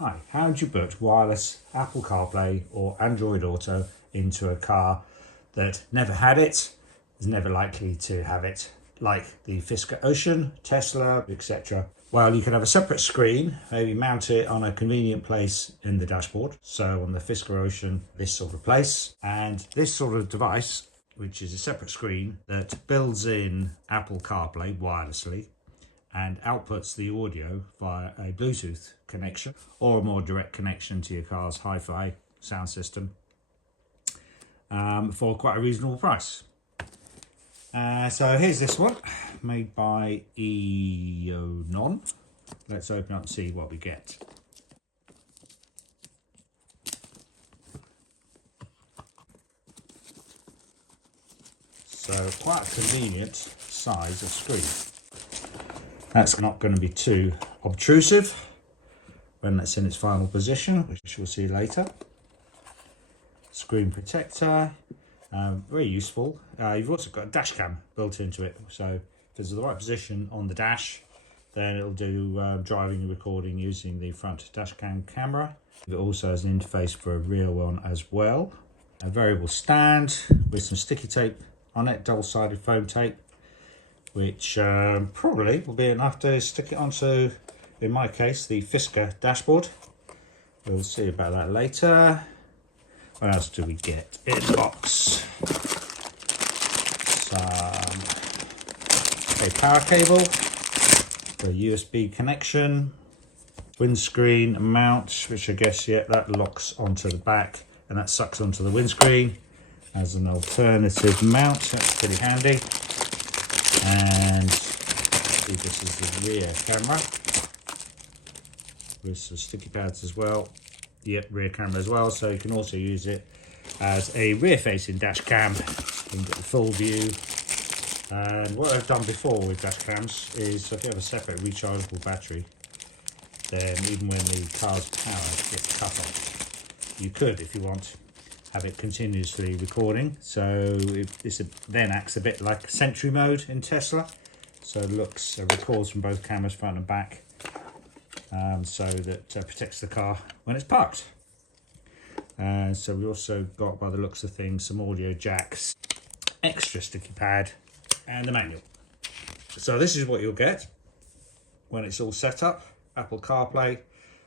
Hi, how would you put wireless Apple CarPlay or Android Auto into a car that never had it, is never likely to have it, like the Fisker Ocean, Tesla, etc.? Well, you can have a separate screen, maybe mount it on a convenient place in the dashboard. So on the Fisker Ocean, this sort of place, and this sort of device, which is a separate screen that builds in Apple CarPlay wirelessly and outputs the audio via a Bluetooth connection or a more direct connection to your car's hi-fi sound system for quite a reasonable price. So here's this one, made by EONON. Let's open up and see what we get. So quite a convenient size of screen. That's not going to be too obtrusive when that's in its final position, which we'll see later. Screen protector, very useful. You've also got a dash cam built into it, so if it's the right position on the dash, then it'll do driving and recording using the front dash cam camera. It also has an interface for a rear one as well. A variable stand with some sticky tape on it, double-sided foam tape, which probably will be enough to stick it onto, in my case, the Fisker dashboard. We'll see about that later. What else do we get in the box? A power cable, a USB connection, windscreen mount, which I guess, yeah, that locks onto the back and that sucks onto the windscreen as an alternative mount. That's pretty handy. And this is the rear camera with some sticky pads as well. Yep, rear camera as well, so you can also use it as a rear facing dash cam. You can get the full view. And what I've done before with dash cams is if you have a separate rechargeable battery, then even when the car's power gets cut off, you could, if you want, have it continuously recording. So this then acts a bit like sentry mode in Tesla. So it records from both cameras, front and back, so that protects the car when it's parked. So we also got, by the looks of things, some audio jacks, extra sticky pad, and the manual. So this is what you'll get when it's all set up. Apple CarPlay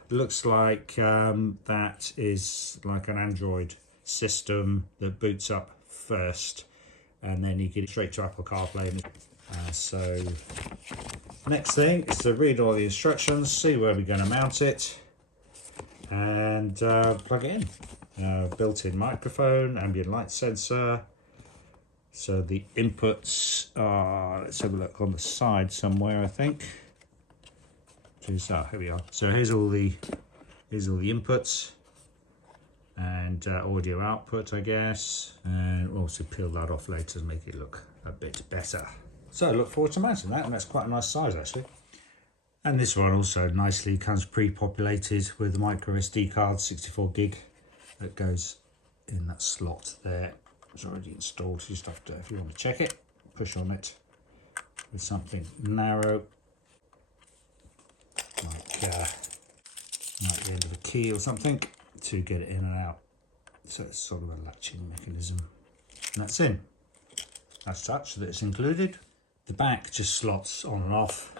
looks like that is like an Android system that boots up first, and then you get it straight to Apple CarPlay. So next thing is to read all the instructions, see where we're going to mount it, and plug it in. Built-in microphone, ambient light sensor. So the inputs are, let's have a look on the side somewhere, I think. Here we are. So here's all the inputs and audio output, I guess, and we'll also peel that off later to make it look a bit better. So look forward to mounting that, and that's quite a nice size actually. And this one also nicely comes pre-populated with a micro SD card, 64 gig, that goes in that slot there. It's already installed, so you just have to, if you want to check it, push on it with something narrow, like the end of a key or something, to get it in and out. So it's sort of a latching mechanism. And that's in. As such, that it's included. The back just slots on and off,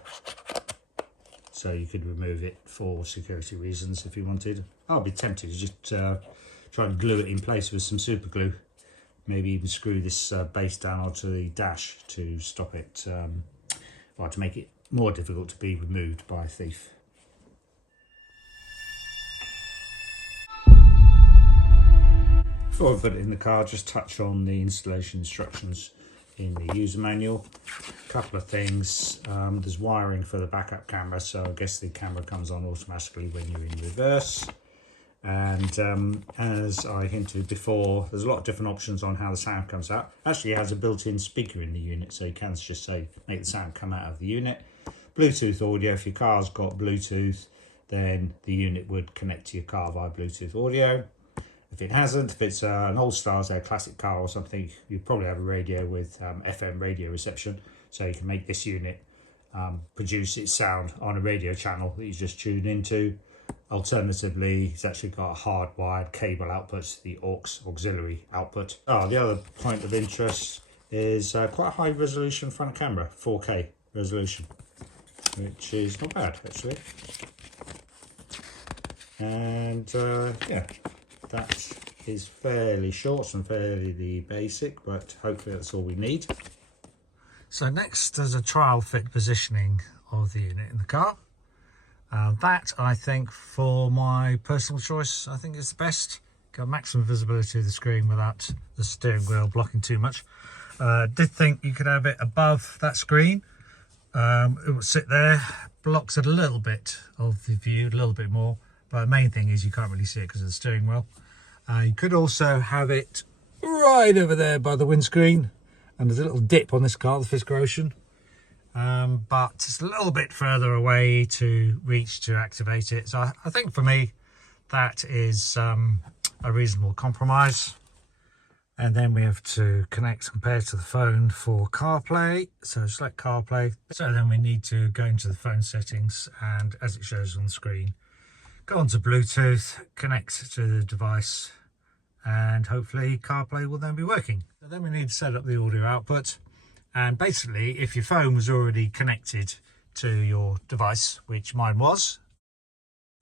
so you could remove it for security reasons if you wanted. I'll be tempted to just try and glue it in place with some super glue. Maybe even screw this base down onto the dash to stop it, or to make it more difficult to be removed by a thief. Before I put it in the car, just touch on the installation instructions in the user manual. A couple of things. There's wiring for the backup camera, so I guess the camera comes on automatically when you're in reverse. And as I hinted before, there's a lot of different options on how the sound comes out. Actually, it has a built-in speaker in the unit, so you can just say make the sound come out of the unit. Bluetooth audio, if your car's got Bluetooth, then the unit would connect to your car via Bluetooth audio. If it hasn't, if it's an old style, say a classic car or something, you probably have a radio with FM radio reception, so you can make this unit produce its sound on a radio channel that you just tune into. Alternatively, it's actually got a hardwired cable output to the auxiliary output. Oh, the other point of interest is quite a high resolution front camera, 4K resolution, which is not bad actually. And yeah, that is fairly short and fairly basic, but hopefully that's all we need. So next, there's a trial fit positioning of the unit in the car. That, I think, for my personal choice, I think is the best. Got maximum visibility of the screen without the steering wheel blocking too much. Did think you could have it above that screen. It will sit there, blocks a little bit of the view, a little bit more. But the main thing is you can't really see it because of the steering wheel. You could also have it right over there by the windscreen. And there's a little dip on this car, the Fisker Ocean. But it's a little bit further away to reach to activate it. So I think for me, that is a reasonable compromise. And then we have to connect and pair to the phone for CarPlay. So select CarPlay. So then we need to go into the phone settings, and as it shows on the screen, go onto Bluetooth, connect to the device, and hopefully CarPlay will then be working. So then we need to set up the audio output. And basically, if your phone was already connected to your device, which mine was,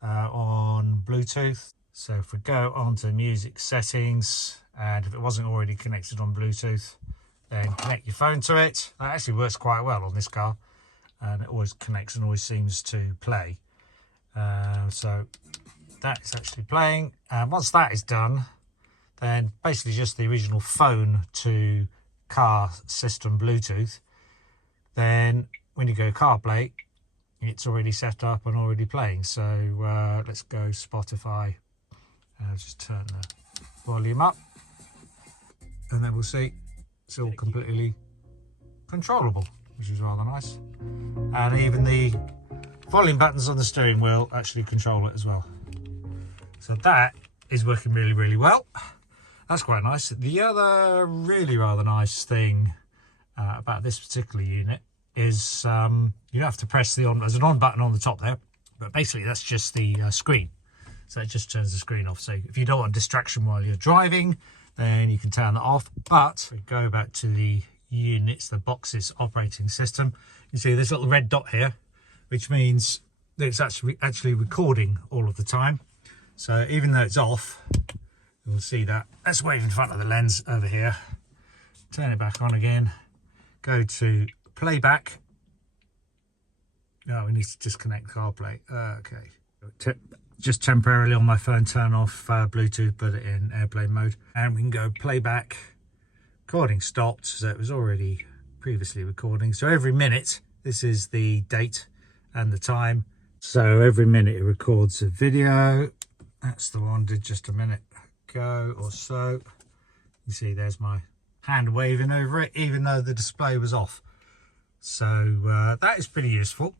on Bluetooth. So if we go onto music settings, and if it wasn't already connected on Bluetooth, then connect your phone to it. That actually works quite well on this car, and it always connects and always seems to play. So that's actually playing. And once that is done, then basically just the original phone to car system Bluetooth. Then when you go CarPlay, it's already set up and already playing. So let's go Spotify. Just turn the volume up, and then we'll see it's all completely controllable, which is rather nice. And even the volume buttons on the steering wheel actually control it as well. So that is working really, really well. That's quite nice. The other really rather nice thing about this particular unit is you don't have to press the on. There's an on button on the top there, but basically that's just the screen. So it just turns the screen off. So if you don't want distraction while you're driving, then you can turn that off. But we go back to the units, the box's operating system. You see this little red dot here, which means that it's actually recording all of the time. So even though it's off, you'll see that. Let's wave in front of the lens over here. Turn it back on again. Go to playback. No, we need to disconnect CarPlay. Okay. Just temporarily on my phone, turn off Bluetooth, put it in airplane mode, and we can go playback. Recording stopped, so it was already previously recording. So every minute, this is the date and the time. So every minute it records a video. That's the one did just a minute ago or so. You see there's my hand waving over it, even though the display was off. So that is pretty useful.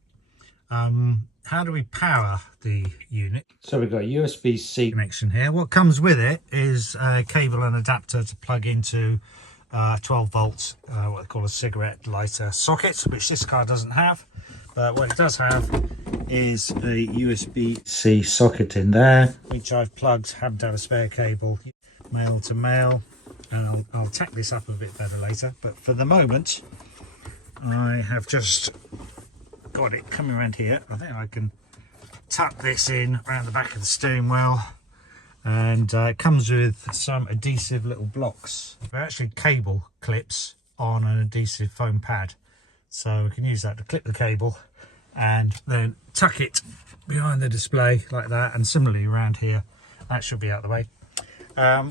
How do we power the unit? So we've got a USB-C connection here. What comes with it is a cable and adapter to plug into 12 volts, what they call a cigarette lighter socket, which this car doesn't have. But what it does have is a USB-C socket in there, which I've plugged, haven't had a spare cable, male to male, and I'll tack this up a bit better later. But for the moment, I have just got it coming around here. I think I can tuck this in around the back of the steering wheel, and it comes with some adhesive little blocks. They're actually cable clips on an adhesive foam pad, so we can use that to clip the cable and then tuck it behind the display like that. And similarly around here, that should be out of the way.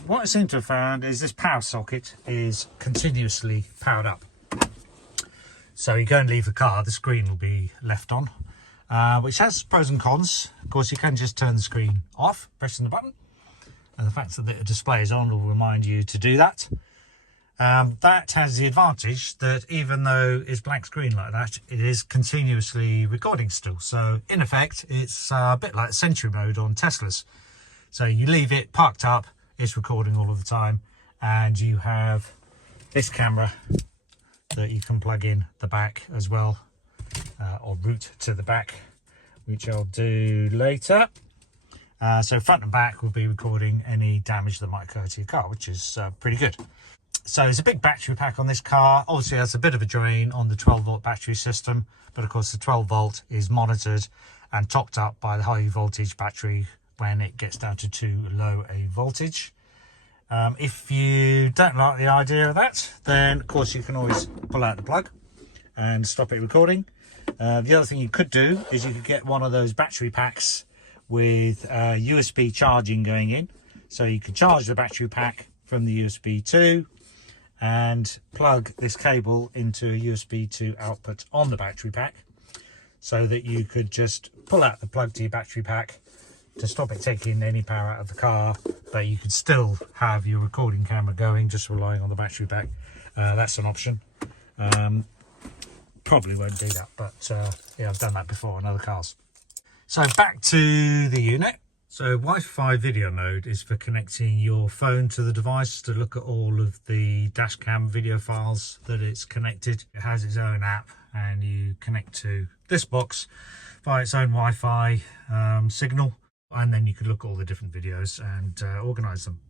What I seem to have found is this power socket is continuously powered up. So you go and leave the car, the screen will be left on, which has pros and cons. Of course, you can just turn the screen off, pressing the button, and the fact that the display is on will remind you to do that. That has the advantage that even though it's blank screen like that, it is continuously recording still. So in effect, it's a bit like Sentry mode on Teslas. So you leave it parked up, it's recording all of the time, and you have this camera that you can plug in the back as well, or route to the back, which I'll do later. So front and back will be recording any damage that might occur to your car, which is pretty good. So it's a big battery pack on this car. Obviously that's a bit of a drain on the 12-volt battery system, but of course the 12-volt is monitored and topped up by the high voltage battery when it gets down to too low a voltage. If you don't like the idea of that, then of course you can always pull out the plug and stop it recording. The other thing you could do is you could get one of those battery packs with USB charging going in. So you could charge the battery pack from the USB 2 and plug this cable into a USB 2 output on the battery pack, so that you could just pull out the plug to your battery pack to stop it taking any power out of the car, but you could still have your recording camera going just relying on the battery pack. That's an option. Probably won't do that, but yeah, I've done that before on other cars. So back to the unit. So Wi-Fi video mode is for connecting your phone to the device to look at all of the dashcam video files that it's connected. It has its own app, and you connect to this box via its own Wi-Fi signal, and then you can look at all the different videos and organize them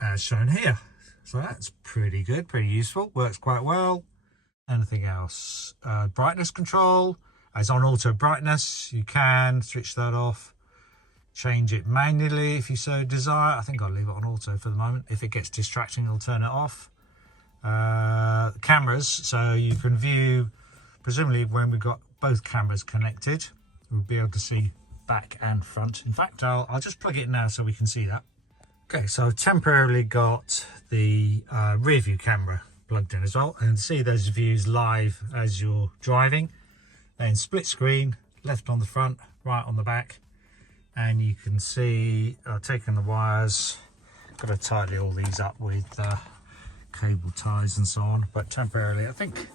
as shown here. So that's pretty good, pretty useful, works quite well. Anything else? Brightness control. It's on auto brightness. You can switch that off, change it manually if you so desire. I think I'll leave it on auto for the moment. If it gets distracting, I'll turn it off. Cameras, so you can view, presumably when we've got both cameras connected, we'll be able to see back and front. In fact, I'll just plug it in now so we can see that. Okay, so I've temporarily got the rear view camera plugged in as well, and see those views live as you're driving. Then split screen, left on the front, right on the back, and you can see I've taken the wires, got to tidy all these up with cable ties and so on, but temporarily I think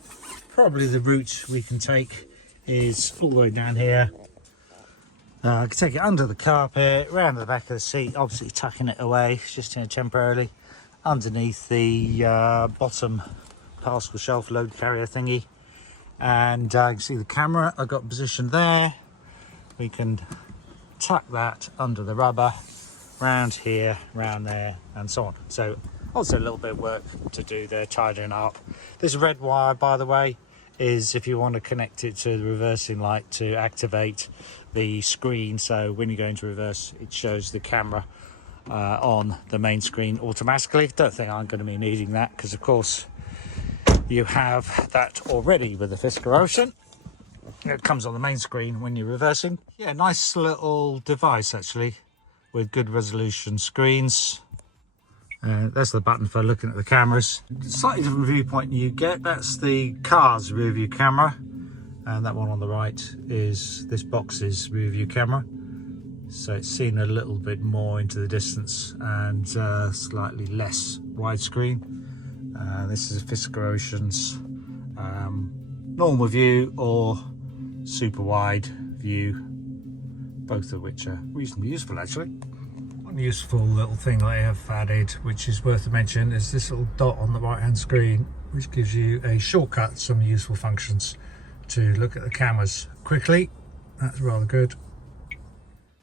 probably the route we can take is all the way down here. I can take it under the carpet, round the back of the seat, obviously tucking it away just here temporarily, underneath the bottom parcel shelf load carrier thingy. And you can see the camera I've got positioned there. We can tuck that under the rubber, round here, round there, and so on. So also a little bit of work to do there, tidying up. This red wire, by the way, is if you want to connect it to the reversing light to activate the screen. So when you go into reverse, it shows the camera on the main screen automatically. Don't think I'm going to be needing that, because of course you have that already with the Fisker Ocean. It comes on the main screen when you're reversing. Yeah, nice little device actually, with good resolution screens. That's the button for looking at the cameras. Slightly different viewpoint you get. That's the car's rear view camera, and that one on the right is this box's rear view camera. So it's seen a little bit more into the distance and slightly less widescreen. This is a Fisker Ocean's normal view or super wide view, both of which are reasonably useful actually. One useful little thing I have added, which is worth a mention, is this little dot on the right hand screen, which gives you a shortcut, some useful functions to look at the cameras quickly. That's rather good.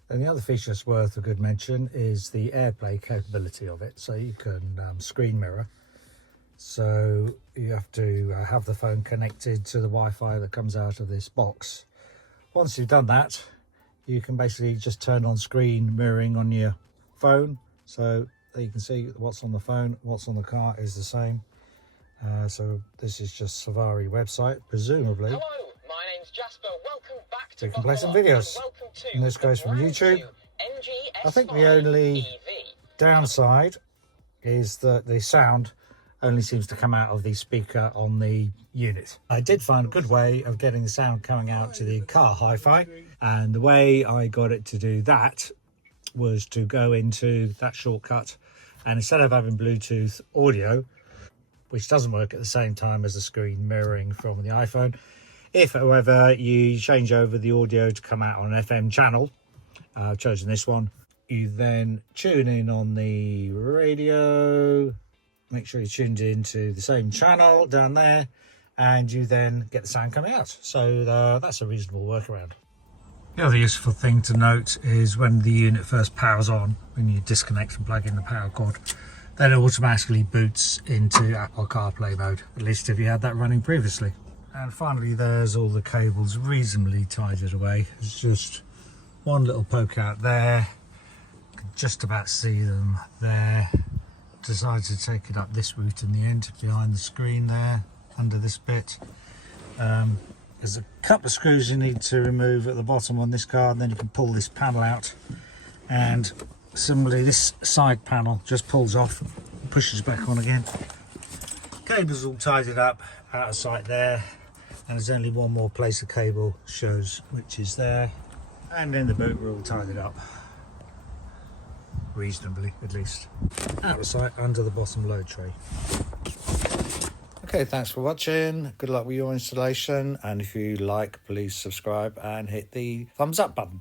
And the other feature that's worth a good mention is the AirPlay capability of it. So you can screen mirror. So you have to have the phone connected to the Wi-Fi that comes out of this box. Once you've done that, you can basically just turn on screen mirroring on your phone. So you can see what's on the phone, what's on the car is the same. So this is just Safari website, presumably. Hello, my name's Jasper. Welcome back to We can play some videos. And this goes from YouTube. I think the only downside is that the sound only seems to come out of the speaker on the unit. I did find a good way of getting the sound coming out to the car hi-fi, and the way I got it to do that was to go into that shortcut, and instead of having Bluetooth audio, which doesn't work at the same time as the screen mirroring from the iPhone, if however you change over the audio to come out on an FM channel, I've chosen this one, you then tune in on the radio, make sure you're tuned into the same channel down there, and you then get the sound coming out. So that's a reasonable workaround. The other useful thing to note is when the unit first powers on, when you disconnect and plug in the power cord, then it automatically boots into Apple CarPlay mode, at least if you had that running previously. And finally, there's all the cables reasonably tidied away. There's just one little poke out there. You can just about see them there. Decided to take it up this route in the end, behind the screen there, under this bit. There's a couple of screws you need to remove at the bottom on this car, and then you can pull this panel out. And similarly, this side panel just pulls off, pushes back on again. Cable's all tidied up, out of sight there. And there's only one more place the cable shows, which is there. And in the boot, we're all tidied up. Reasonably, at least. Out of sight, under the bottom load tray. Okay, thanks for watching. Good luck with your installation. And if you like, please subscribe and hit the thumbs up button.